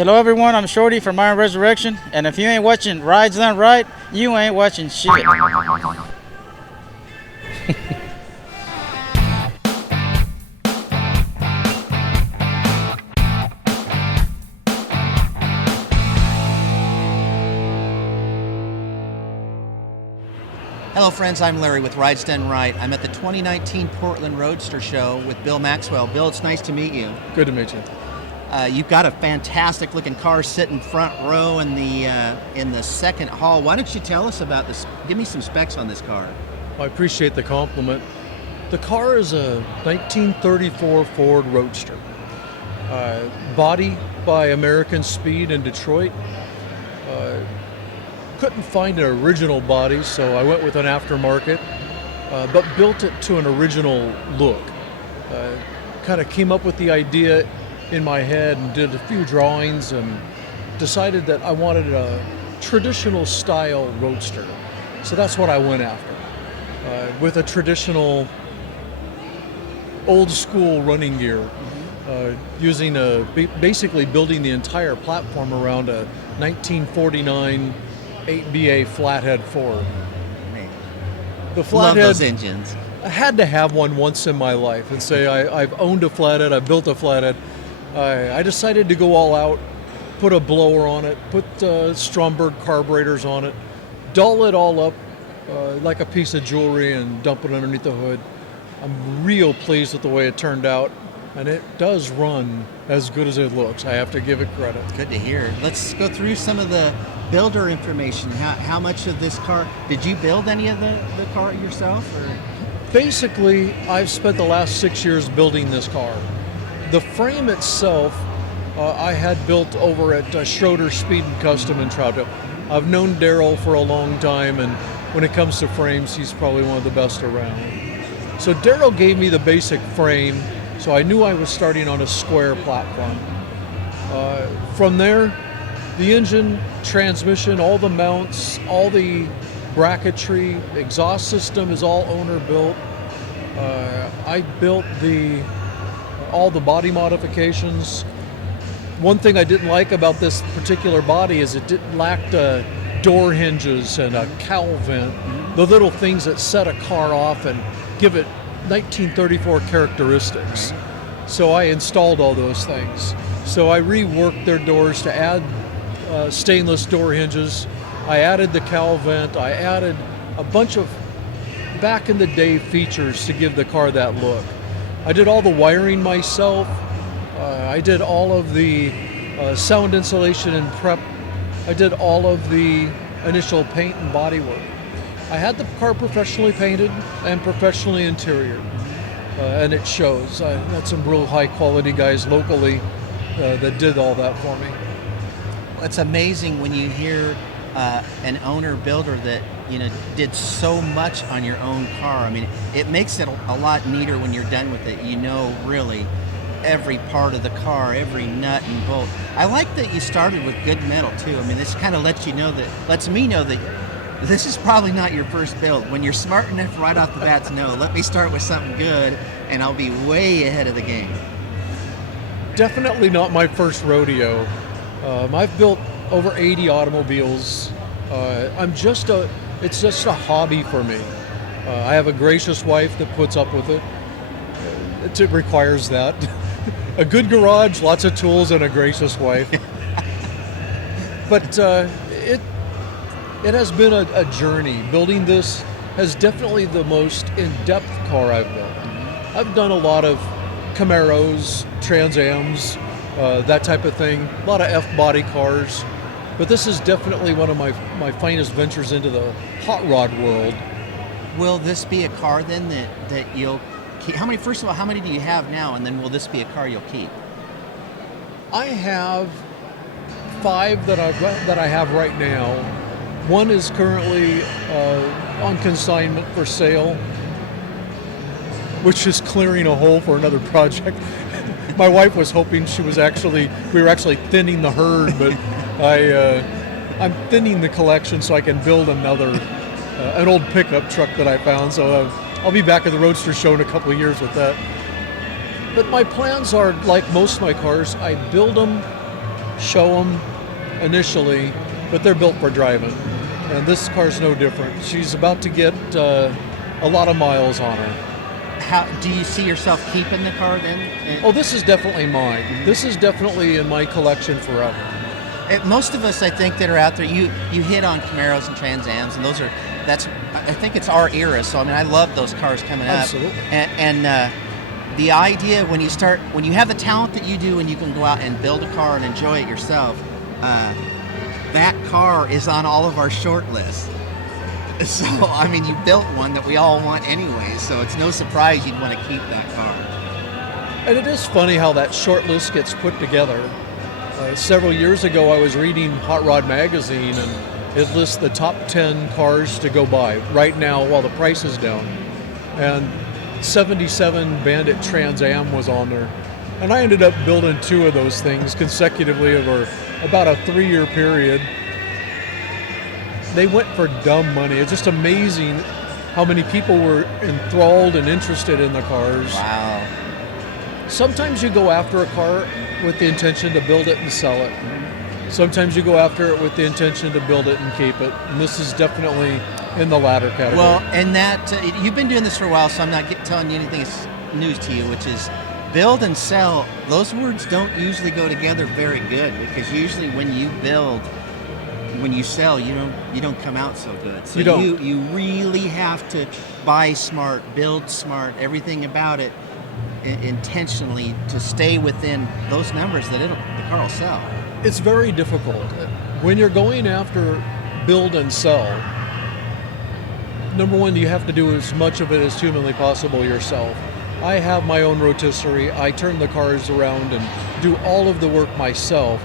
Hello everyone, I'm Shorty from Iron Resurrection, and if you ain't watching Rides Done Right, you ain't watching shit. Hello friends, I'm Larry with Rides Done Right. I'm at the 2019 Portland Roadster Show with Bill Maxwell. Bill, it's nice to meet you. Good to meet you. You've got a fantastic looking car sitting front row in the second hall. Why don't you tell us about this? Give me some specs on this car. I appreciate the compliment. The car is a 1934 Ford Roadster. Body by American Speed in Detroit. Couldn't find an original body, so I went with an aftermarket, but built it to an original look. Kind of came up with the idea in my head and did a few drawings and decided that I wanted a traditional style Roadster. So that's what I went after, with a traditional old school running gear, using basically building the entire platform around a 1949 8BA flathead Ford. Man, The love flathead, those engines. I had to have one once in my life and say I've owned a flathead, I've built a flathead. I decided to go all out, put a blower on it, put Stromberg carburetors on it, dull it all up like a piece of jewelry and dump it underneath the hood. I'm real pleased with the way it turned out, and it does run as good as it looks. I have to give it credit. Good to hear. Let's go through some of the builder information. How much of this car, did you build any of the car yourself? Or? Basically, I've spent the last 6 years building this car. The frame itself, I had built over at Schroeder Speed and Custom in Troutdale. I've known Daryl for a long time, and when it comes to frames, he's probably one of the best around. So Daryl gave me the basic frame, so I knew I was starting on a square platform. From there, the engine, transmission, all the mounts, all the bracketry, exhaust system is all owner built. I built all the body modifications. One thing I didn't like about this particular body is it lacked door hinges and a cowl vent, the little things that set a car off and give it 1934 characteristics. So I installed all those things. So I reworked their doors to add stainless door hinges. I added the cowl vent. I added a bunch of back in the day features to give the car that look. I did all the wiring myself. I did all of the sound insulation and prep. I did all of the initial paint and body work. I had the car professionally painted and professionally interior, and it shows. I had some real high quality guys locally that did all that for me. It's amazing when you hear an owner builder that did so much on your own car. I mean, it makes it a lot neater when you're done with it. You know, really every part of the car, every nut and bolt. I like that you started with good metal too. I mean, this kind of lets me know that this is probably not your first build. When you're smart enough right off the bat to know, let me start with something good, and I'll be way ahead of the game. Definitely not my first rodeo. I've built over 80 automobiles. It's just a hobby for me. I have a gracious wife that puts up with it. It requires that. A good garage, lots of tools, and a gracious wife. But it has been a journey. Building this has definitely the most in-depth car I've built. I've done a lot of Camaros, Trans Ams, that type of thing. A lot of F-body cars. But this is definitely one of my finest ventures into the hot rod world. Will this be a car then that you'll keep? First of all, how many do you have now? And then will this be a car you'll keep? I have 5 that I have right now. One is currently on consignment for sale, which is clearing a hole for another project. My wife was hoping we were actually thinning the herd, but I'm thinning the collection so I can build an old pickup truck that I found. So I'll be back at the Roadster show in a couple of years with that. But my plans are, like most of my cars, I build them show them initially, but they're built for driving. And this car's no different. She's about to get a lot of miles on her. How do you see yourself keeping the car then? Oh, this is definitely mine. This is definitely in my collection forever. Most of us, I think, that are out there, you hit on Camaros and Trans Ams, and I think it's our era. So I mean, I love those cars coming up. Absolutely. And the idea when you have the talent that you do, and you can go out and build a car and enjoy it yourself, that car is on all of our short list. So I mean, you built one that we all want anyway. So it's no surprise you'd want to keep that car. And it is funny how that short list gets put together. Several years ago, I was reading Hot Rod Magazine, and it lists the top 10 cars to go buy right now while the price is down. And 77 Bandit Trans Am was on there. And I ended up building 2 of those things consecutively over about a 3-year period. They went for dumb money. It's just amazing how many people were enthralled and interested in the cars. Wow. Sometimes you go after a car with the intention to build it and sell it. Sometimes you go after it with the intention to build it and keep it. And this is definitely in the latter category. Well, and that you've been doing this for a while, so I'm not telling you anything that's news to you, which is build and sell. Those words don't usually go together very good, because usually when you build, when you sell, you don't come out so good. So you really have to buy smart, build smart, everything about it intentionally to stay within those numbers that the car will sell. It's very difficult. When you're going after build and sell, number one, you have to do as much of it as humanly possible yourself. I have my own rotisserie. I turn the cars around and do all of the work myself.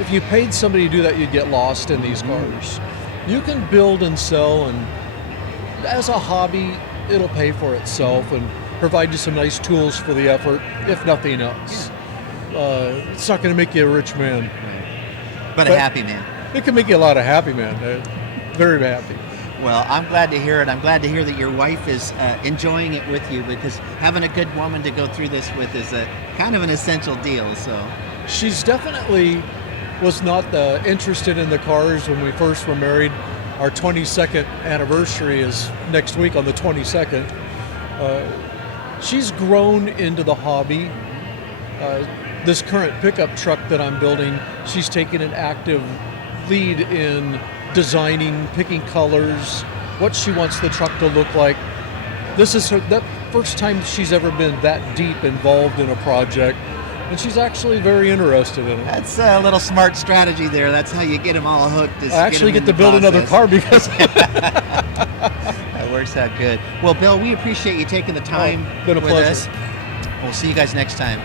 If you paid somebody to do that, you'd get lost in these cars. You can build and sell, and as a hobby, it'll pay for itself and provide you some nice tools for the effort, if nothing else. It's not going to make you a rich man. But a happy man. It can make you a lot of happy man. Very happy. Well, I'm glad to hear it. I'm glad to hear that your wife is enjoying it with you, because having a good woman to go through this with is a kind of an essential deal. So she's definitely was not interested in the cars when we first were married. Our 22nd anniversary is next week on the 22nd. She's grown into the hobby. This current pickup truck that I'm building, she's taken an active lead in designing, picking colors, what she wants the truck to look like. This is that first time she's ever been that deep involved in a project, and she's actually very interested in it. That's a little smart strategy there. That's how you get them all hooked. I actually get to build another car because that works out good. Well, Bill, we appreciate you taking the time been a with pleasure. us. We'll see you guys next time.